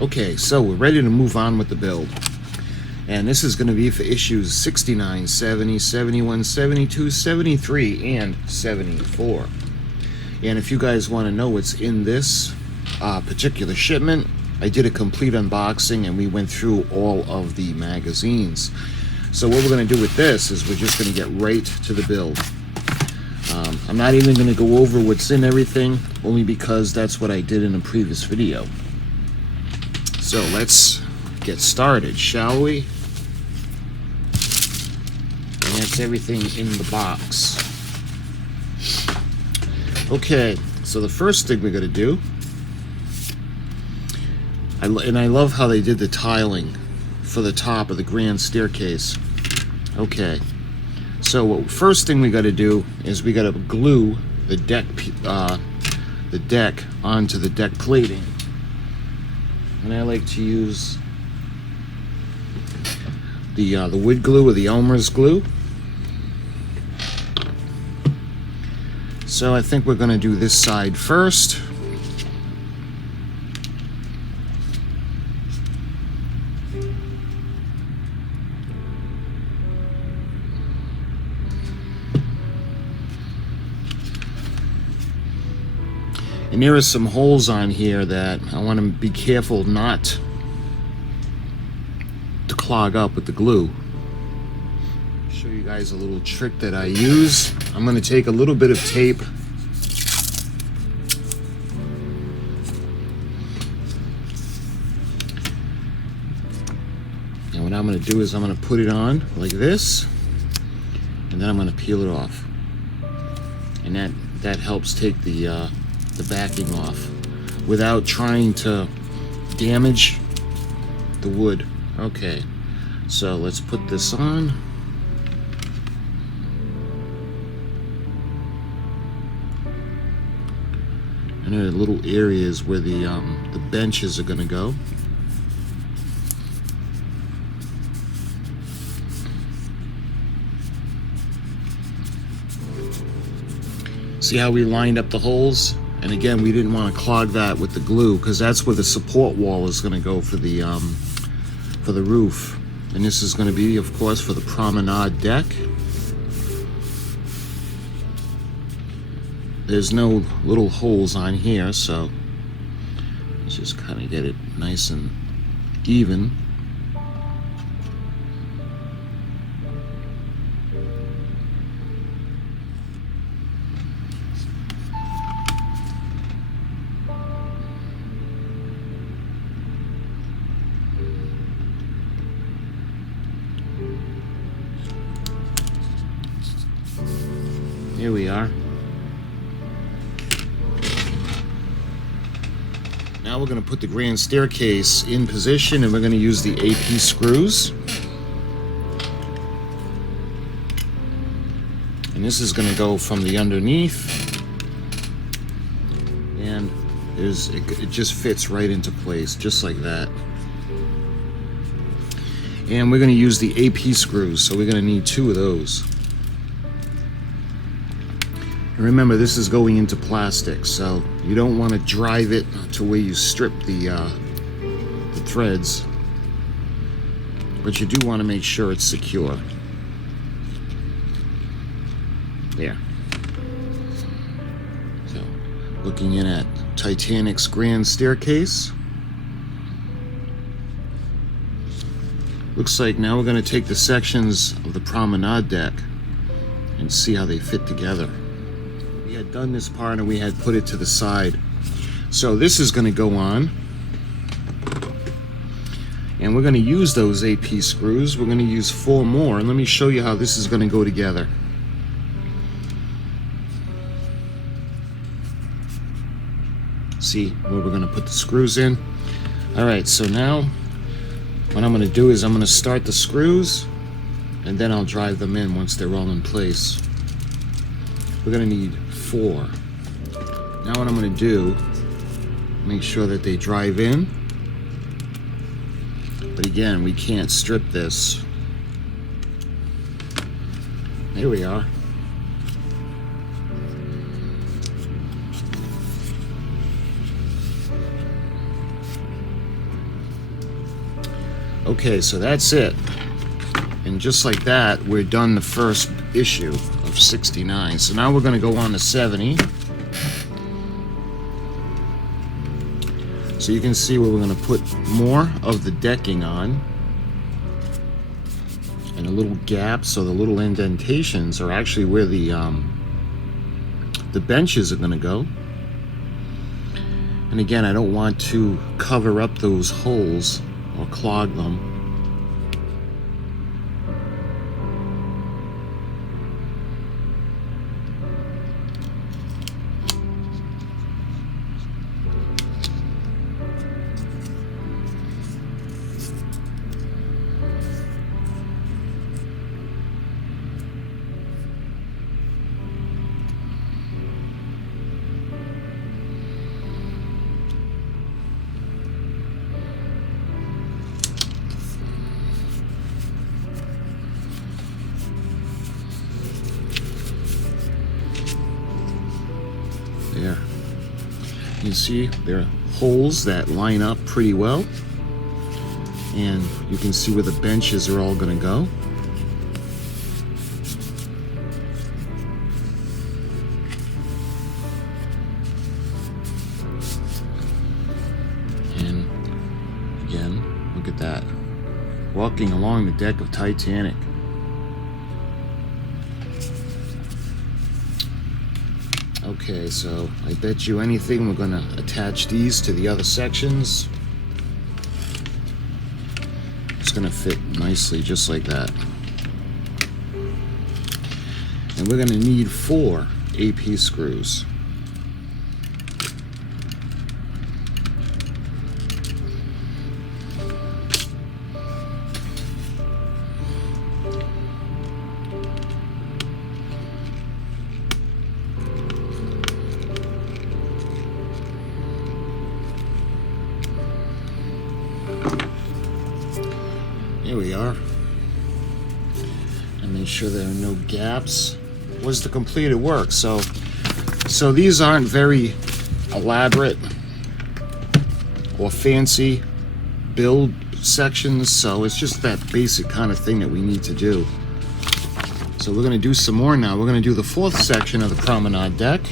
Okay, so we're ready to move on with the build. And this is going to be for issues 69, 70, 71, 72, 73, and 74. And if you guys want to know what's in this particular shipment, I did a complete unboxing and we went through all of the magazines. So what we're going to do with this is we're just going to get right to the build. I'm not even going to go over what's in everything, only because that's what I did in a previous video. So let's get started, shall we? And that's everything in the box. Okay, so the first thing we're going to do, and I love how they did the tiling for the top of the grand staircase. Okay, so first thing we got to do is we got to glue the deck onto the deck plating. And I like to use the wood glue or the R.M.S glue. So I think we're going to do this side first. And there are some holes on here that I want to be careful not to clog up with the glue. Show you guys a little trick that I use. I'm going to take a little bit of tape and what I'm going to do is I'm going to put it on like this, and then I'm going to peel it off, and that helps take the backing off without trying to damage the wood. Okay, so let's put this on. And there are little areas where the benches are going to go. See how we lined up the holes? And again, we didn't want to clog that with the glue because that's where the support wall is going to go for the roof. And this is going to be, of course, for the promenade deck. There's no little holes on here, so let's just kind of get it nice and even. Here we are. Now we're going to put the grand staircase in position, and we're going to use the AP screws. And this is going to go from the underneath, and it just fits right into place, just like that. And we're going to use the AP screws, so we're going to need 2 of those. And remember, this is going into plastic, so you don't want to drive it to where you strip the threads, but you do want to make sure it's secure. There. So, looking in at Titanic's grand staircase. Looks like now we're going to take the sections of the promenade deck and see how they fit together. We had done this part and we had put it to the side. So this is going to go on. And we're going to use those AP screws. We're going to use 4 more. And let me show you how this is going to go together. See where we're going to put the screws in. Alright, so now what I'm going to do is I'm going to start the screws, and then I'll drive them in once they're all in place. We're going to need 4. Now what I'm going to do, make sure that they drive in. But again, we can't strip this. Here we are. Okay, so that's it. And just like that, we're done the first issue of 69. So now we're going to go on to 70. So you can see where we're going to put more of the decking on. And a little gap, so the little indentations are actually where the benches are going to go. And again, I don't want to cover up those holes or clog them. There. You can see there are holes that line up pretty well. And you can see where the benches are all going to go. And again, look at that. Walking along the deck of Titanic. Okay, so I bet you anything we're going to attach these to the other sections. It's going to fit nicely just like that. And we're going to need 4 AP screws. Here we are. And make sure there are no gaps. Was the completed work. So these aren't very elaborate or fancy build sections, so it's just that basic kind of thing that we need to do. So we're going to do some more now. We're going to do the 4th section of the promenade deck.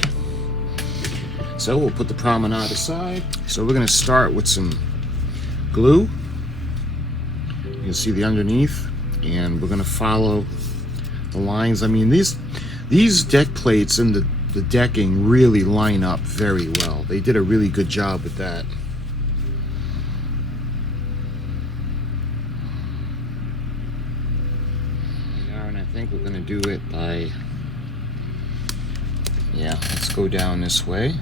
So we'll put the promenade aside. So we're going to start with some glue. You can see the underneath, and we're going to follow the lines. I mean, these deck plates and the decking really line up very well. They did a really good job with that. And I think we're going to do it by, yeah, let's go down this way.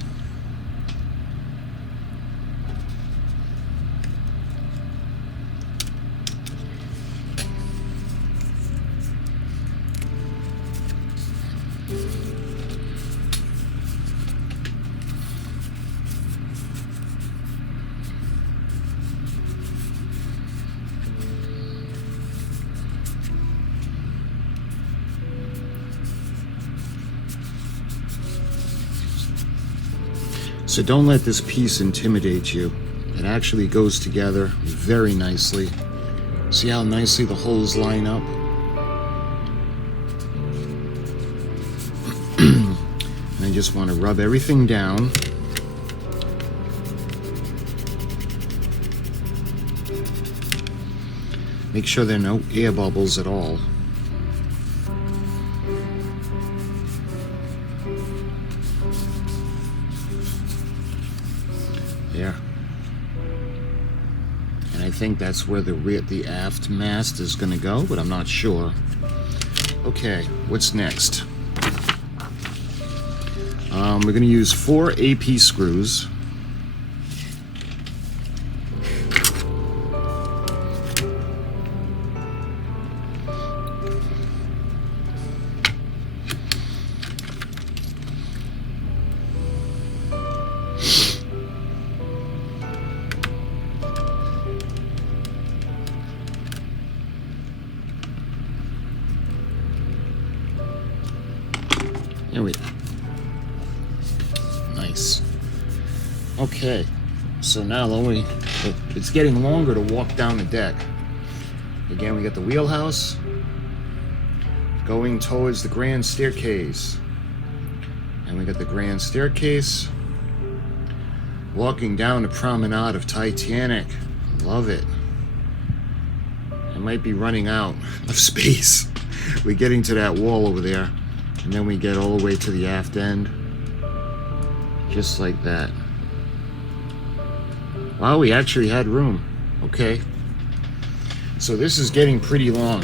So don't let this piece intimidate you. It actually goes together very nicely. See how nicely the holes line up? And I just want to rub everything down. Make sure there are no air bubbles at all. There. And I think that's where the aft mast is going to go, but I'm not sure. Okay, what's next? We're going to use 4 AP screws. There we go. Nice. Okay, so now it's getting longer to walk down the deck. Again, we got the wheelhouse going towards the grand staircase. And we got the grand staircase walking down the promenade of Titanic. Love it. I might be running out of space. We're getting to that wall over there, and then we get all the way to the aft end. Just like that. Wow, we actually had room. Okay. So this is getting pretty long.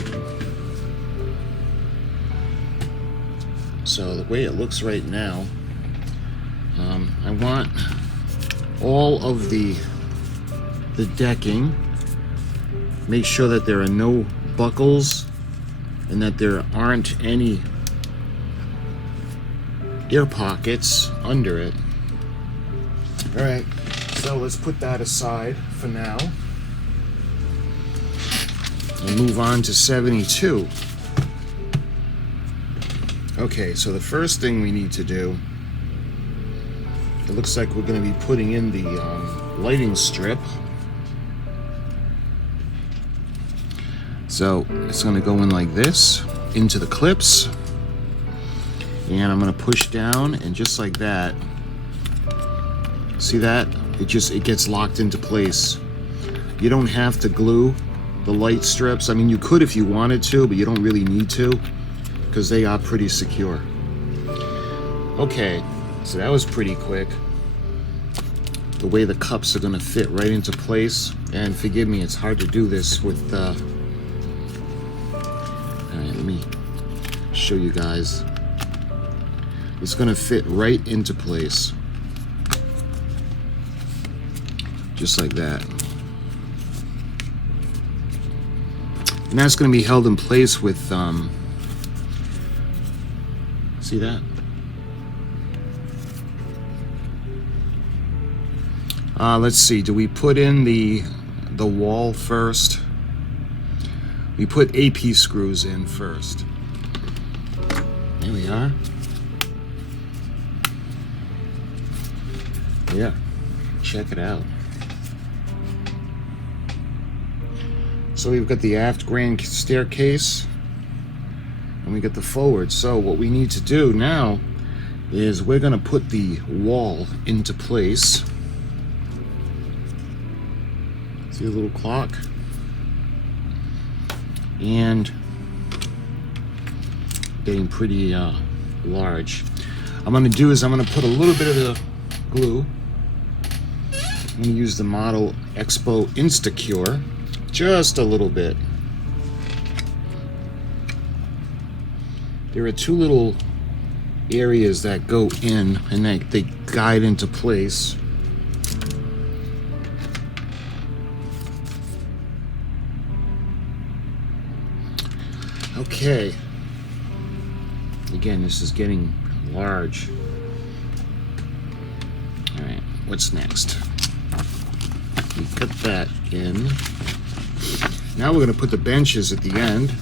So the way it looks right now, I want all of the decking, make sure that there are no buckles and that there aren't any air pockets under it. All right, so let's put that aside for now and move on to 72. Okay, so the first thing we need to do, it looks like we're going to be putting in the lighting strip. So it's going to go in like this into the clips, and I'm going to push down, and just like that, see that? It gets locked into place. You don't have to glue the light strips. I mean, you could if you wanted to, but you don't really need to, because they are pretty secure. Okay, so that was pretty quick. The way the cups are going to fit right into place, and forgive me, it's hard to do this with all right, let me show you guys. It's going to fit right into place, just like that. And that's going to be held in place with see that? Let's see, do we put in the wall first? We put AP screws in first. There we are. Yeah, check it out. So we've got the aft grand staircase, and we got the forward. So what we need to do now is we're going to put the wall into place. See the little clock? And getting pretty large. I'm going to do is I'm going to put a little bit of the glue. I'm going to use the Model Expo Instacure, just a little bit. There are two little areas that go in, and they guide into place. Okay. Again, this is getting large. All right, what's next? We put that in. Now we're going to put the benches at the end.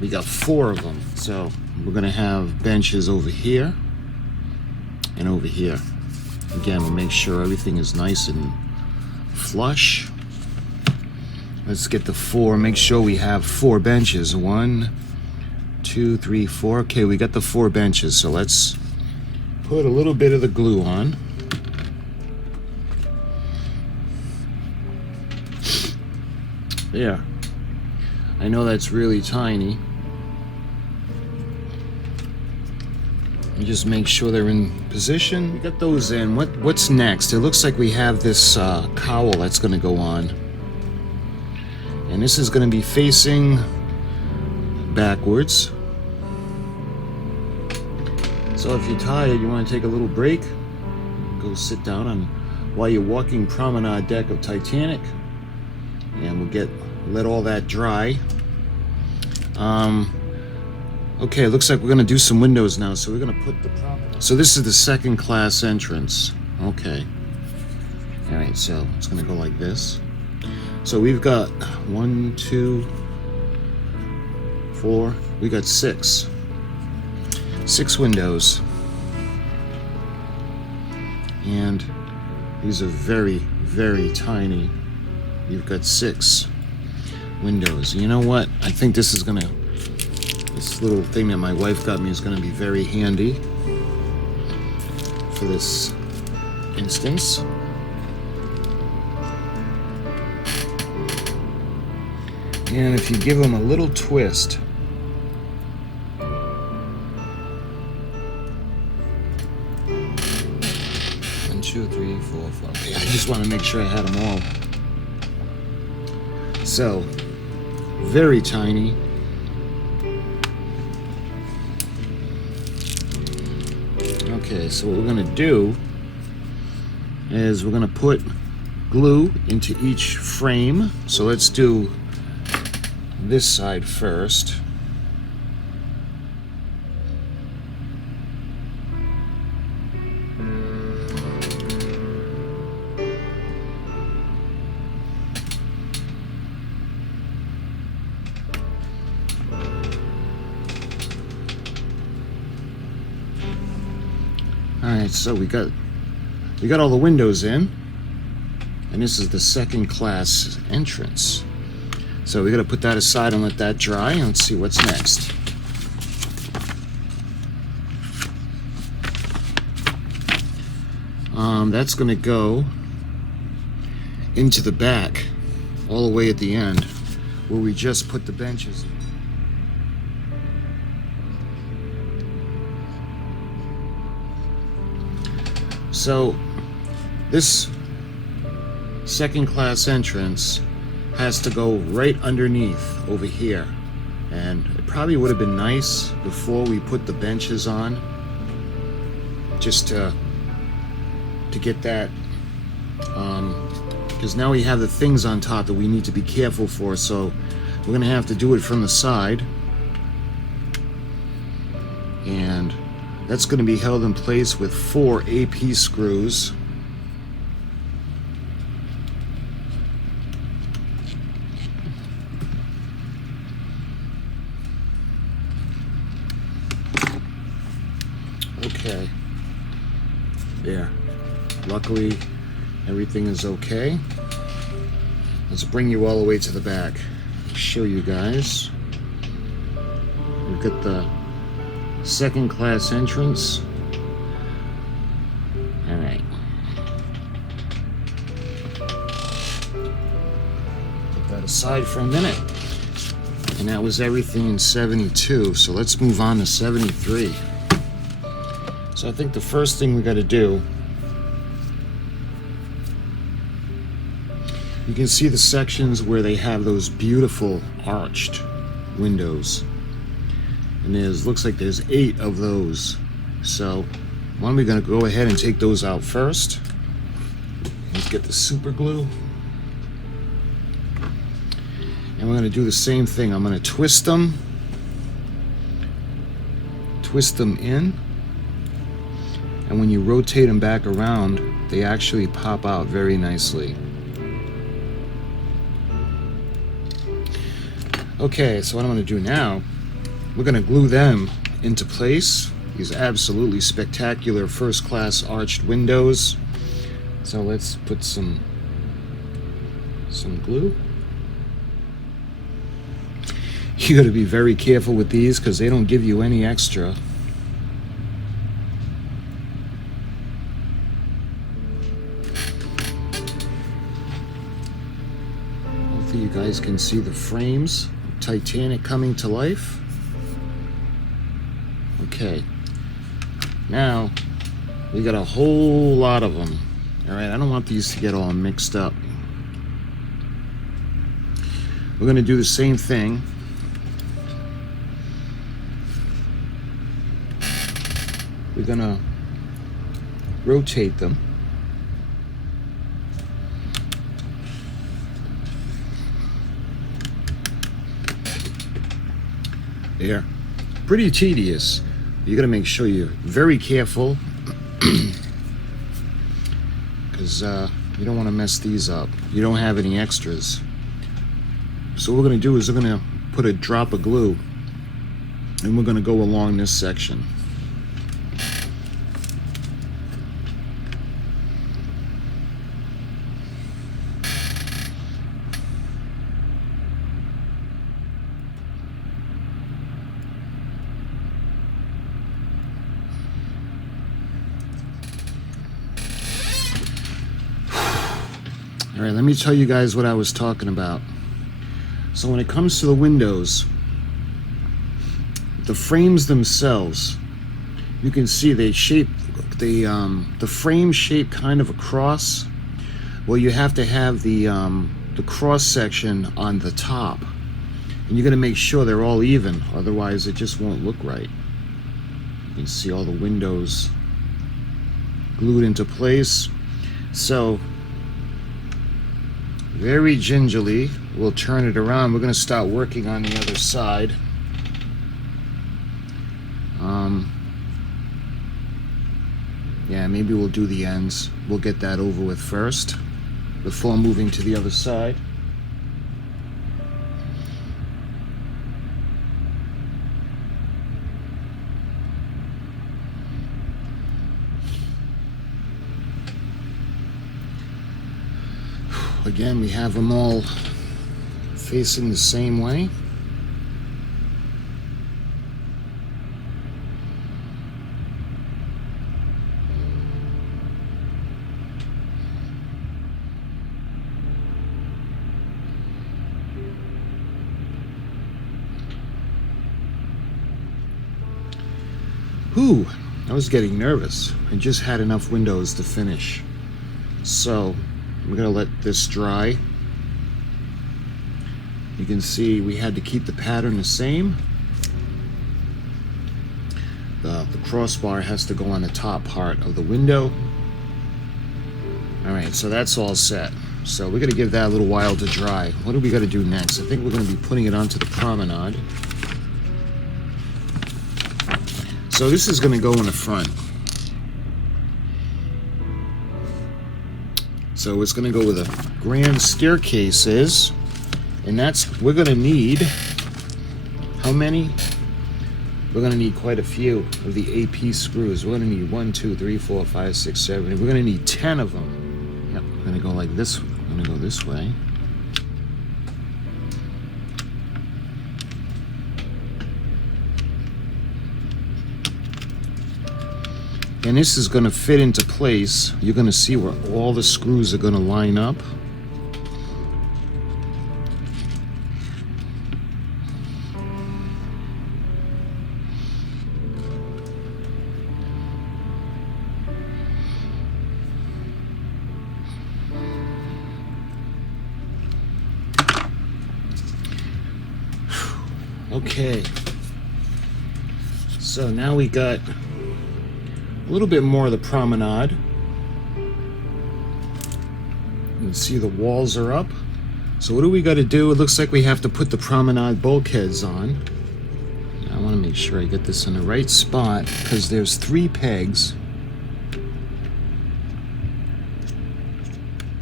We got 4 of them, so we're going to have benches over here and over here. Again, we'll make sure everything is nice and flush. Let's get the 4. Make sure we have 4 benches. 1, 2, 3, 4. Okay, we got the 4 benches, so let's put a little bit of the glue on. There. I know that's really tiny. And just make sure they're in position. We got those in. What's next? It looks like we have this cowl that's going to go on. And this is going to be facing backwards. So if you're tired, you want to take a little break, go sit down on while you're walking promenade deck of Titanic, and we'll let all that dry. Okay, it looks like we're going to do some windows now, so we're going to put the promenade. So this is the second class entrance. Okay. All right, so it's going to go like this. So we've got 1, 2, 4. We got 6 windows, and these are very, very tiny. You've got 6. windows. You know what? I think this is gonna, this little thing that my wife got me is gonna be very handy for this instance. And if you give them a little twist, 1, 2, 3, 4, 5. Okay, I just want to make sure I had them all. So, very tiny. Okay, so what we're going to do is we're going to put glue into each frame. So let's do this side first. Alright, so we got all the windows in, and this is the second class entrance. So we got to put that aside and let that dry, and let's see what's next. That's going to go into the back, all the way at the end, where we just put the benches in. So this second class entrance has to go right underneath over here, and it probably would have been nice before we put the benches on, just to get that, because now we have the things on top that we need to be careful for, so we're gonna have to do it from the side, and that's going to be held in place with 4 AP screws. Okay. There. Luckily, everything is okay. Let's bring you all the way to the back. Show you guys. We've got the second class entrance. All right. Put that aside for a minute. And that was everything in 72. So let's move on to 73. So I think the first thing we got to do, you can see the sections where they have those beautiful arched windows. And looks like there's 8 of those. So why don't we gonna go ahead and take those out first. Let's get the super glue. And we're gonna do the same thing. I'm gonna twist them in. And when you rotate them back around, they actually pop out very nicely. Okay, so what I'm gonna do now, we're going to glue them into place. These absolutely spectacular first-class arched windows. So let's put some glue. You got to be very careful with these because they don't give you any extra. Hopefully you guys can see the frames of Titanic coming to life. Okay, now we got a whole lot of them. All right, I don't want these to get all mixed up. We're going to do the same thing. We're going to rotate them. There. Pretty tedious. You got to make sure you're very careful because you don't want to mess these up. You don't have any extras. So what we're going to do is we're going to put a drop of glue and we're going to go along this section. All right, let me tell you guys what I was talking about. So when it comes to the windows, the frames themselves, you can see they shape the frame shape kind of across. Well, you have to have the cross section on the top, and you're going to make sure they're all even, otherwise it just won't look right. You can see all the windows glued into place. So very gingerly we'll turn it around. We're going to start working on the other side. Yeah, maybe we'll do the ends. We'll get that over with first before moving to the other side. Again, we have them all facing the same way. Whew, I was getting nervous. I just had enough windows to finish. So we're gonna let this dry. You can see we had to keep the pattern the same. The crossbar has to go on the top part of the window. All right, so that's all set. So we're gonna give that a little while to dry. What do we gotta do next? I think we're gonna be putting it onto the promenade. So this is gonna go in the front. So it's going to go where the grand staircase is, and we're going to need, how many? We're going to need quite a few of the AP screws. We're going to need 1, 2, 3, 4, 5, 6, 7. We're going to need 10 of them. Yep, we're going to go like this. We're going to go this way. And this is going to fit into place. You're going to see where all the screws are going to line up. Okay. So now we got a little bit more of the promenade. You can see the walls are up. So what do we got to do? It looks like we have to put the promenade bulkheads on. Now I want to make sure I get this in the right spot because there's 3 pegs.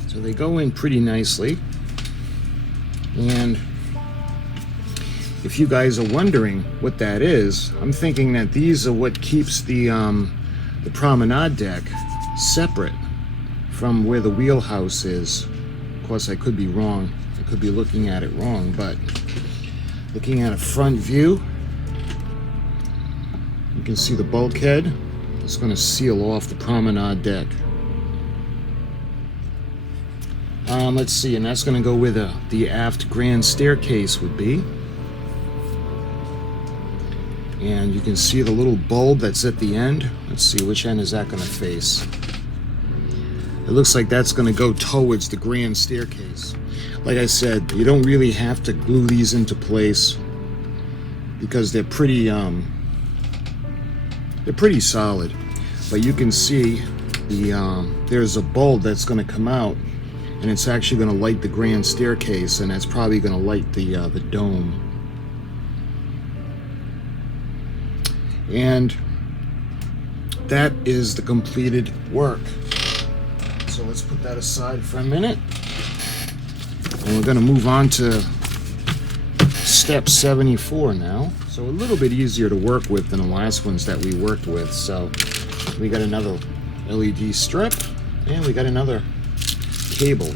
So they go in pretty nicely. And if you guys are wondering what that is, I'm thinking that these are what keeps the promenade deck separate from where the wheelhouse is. Of course, I could be wrong. I could be looking at it wrong, but looking at a front view, you can see the bulkhead. It's going to seal off the promenade deck. Let's see, and that's going to go where the aft grand staircase would be. And you can see the little bulb that's at the end. Let's see, which end is that going to face? It looks like that's going to go towards the grand staircase. Like I said, you don't really have to glue these into place because they're pretty solid. But you can see there's a bulb that's going to come out, and it's actually going to light the grand staircase, and that's probably going to light the dome. And that is the completed work. So let's put that aside for a minute. And we're going to move on to step 74 now. So a little bit easier to work with than the last ones that we worked with. So we got another LED strip, and we got another cable.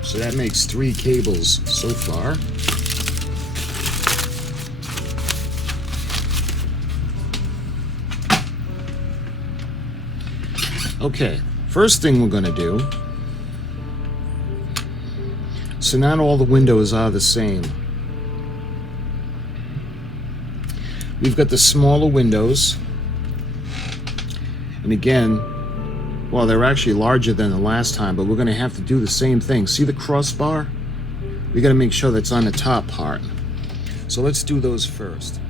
So that makes 3 cables so far. Okay, first thing we're going to do So not all the windows are the same. We've got the smaller windows, and again, well, they're actually larger than the last time, but we're going to have to do the same thing. See the crossbar? We got to make sure that's on the top part. So let's do those first.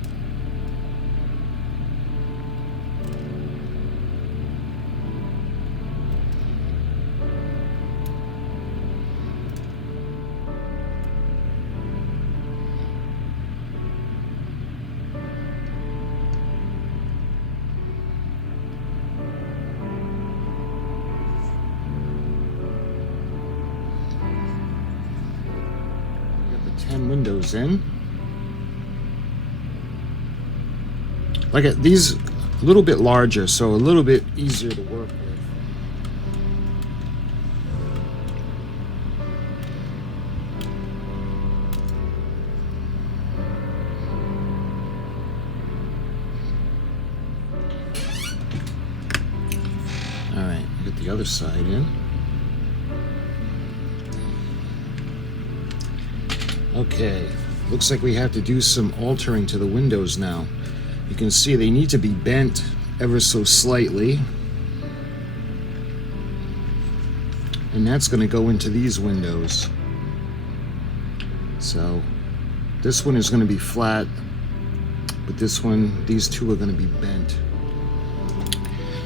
Got the 10 windows in. Like these a little bit larger, so a little bit easier to work with. All right, get the other side in. Okay, looks like we have to do some altering to the windows now. You can see they need to be bent ever so slightly. And that's going to go into these windows. So this one is going to be flat, but this one, these two are going to be bent.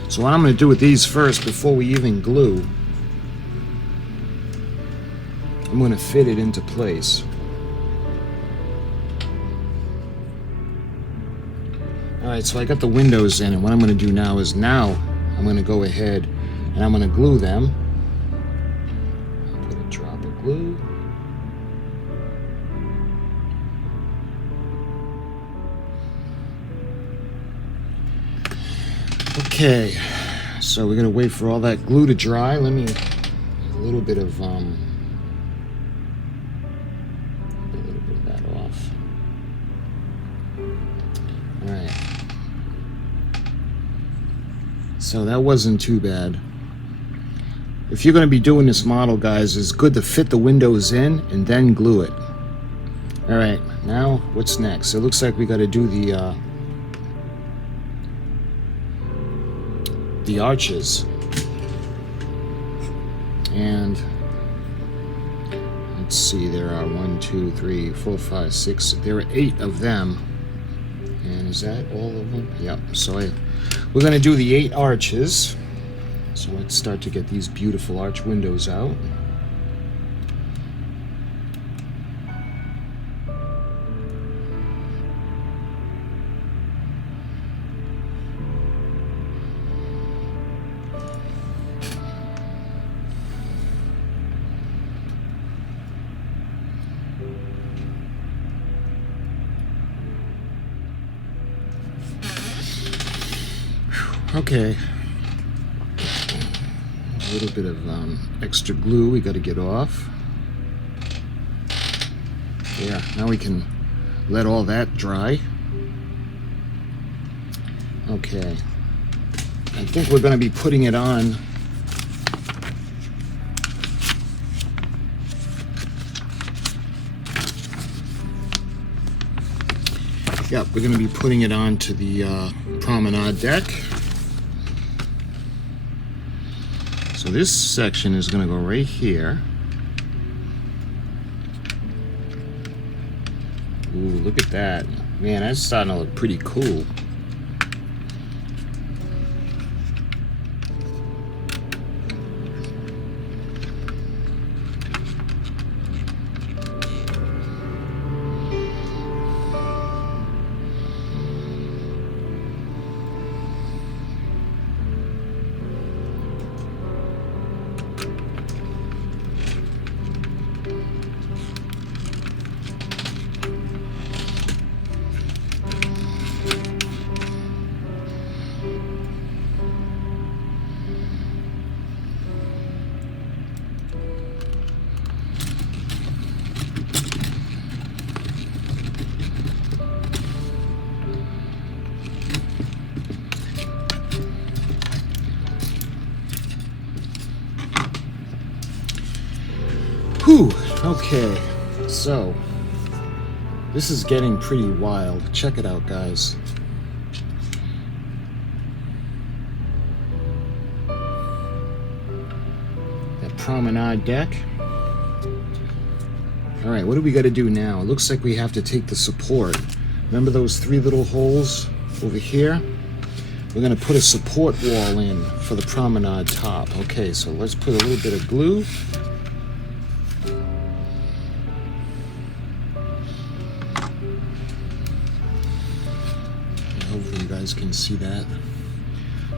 So what I'm going to do with these first, before we even glue, I'm going to fit it into place. Alright, so I got the windows in, and what I'm going to do now is I'm going to go ahead and I'm going to glue them. Put a drop of glue. Okay, so we're going to wait for all that glue to dry. Let me a little bit of that off. Alright. So that wasn't too bad. If you're going to be doing this model, guys, it's good to fit the windows in and then glue it. Alright, now what's next? It looks like we got to do the arches. And let's see, there are 1, 2, 3, 4, 5, 6. There are 8 of them. And is that all of them? Yep. So we're going to do the 8 arches. So let's start to get these beautiful arch windows out. Okay, a little bit of extra glue we got to get off. Yeah, now we can let all that dry. Okay, I think we're going to be putting it on. Yep, we're going to be putting it onto the promenade deck. So this section is going to go right here. Ooh, look at that. Man, that's starting to look pretty cool. Okay, so this is getting pretty wild. Check it out, guys. That promenade deck. Alright, what do we got to do now? It looks like we have to take the support. Remember those 3 little holes over here? We're going to put a support wall in for the promenade top. Okay, so let's put a little bit of glue. Hopefully you guys can see that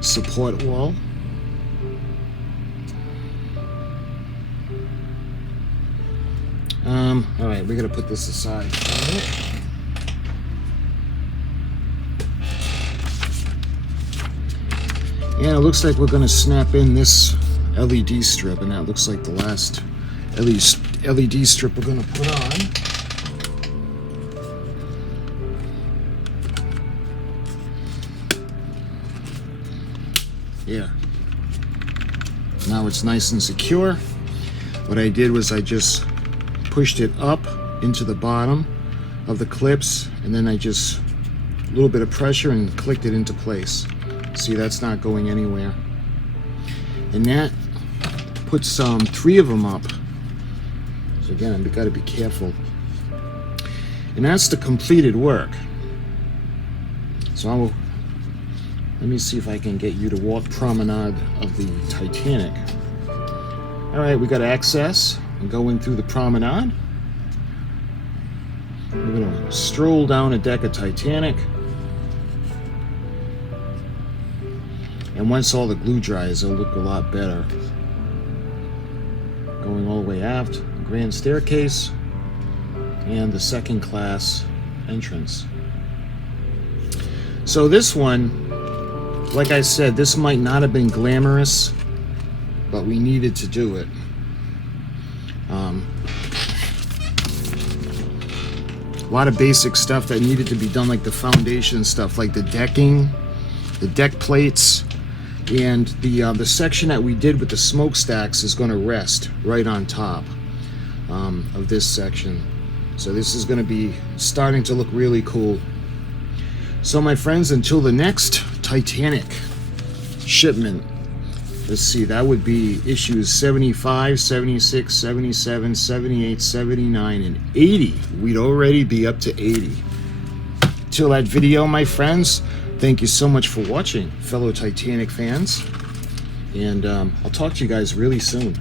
support wall. All right, we're gonna put this aside for a minute. And it looks like we're gonna snap in this LED strip, and that looks like the last LED strip we're gonna put on. Yeah. Now it's nice and secure. What I did was I just pushed it up into the bottom of the clips, and then I just a little bit of pressure and clicked it into place. See, that's not going anywhere. And that puts 3 of them up. So again, we got to be careful. And that's the completed work. So let me see if I can get you to walk promenade of the Titanic. All right, we got access. And going through the promenade. We're going to stroll down a deck of Titanic. And once all the glue dries, it'll look a lot better. Going all the way aft, grand staircase, and the second class entrance. So this one, like I said, this might not have been glamorous, but we needed to do it. A lot of basic stuff that needed to be done, like the foundation stuff, like the decking, the deck plates, and the section that we did with the smokestacks is going to rest right on top of this section. So this is going to be starting to look really cool. So my friends, until the next Titanic shipment, let's see, that would be issues 75, 76, 77, 78, 79, and 80. We'd already be up to 80. Till that video, my friends, thank you so much for watching, fellow Titanic fans. And I'll talk to you guys really soon.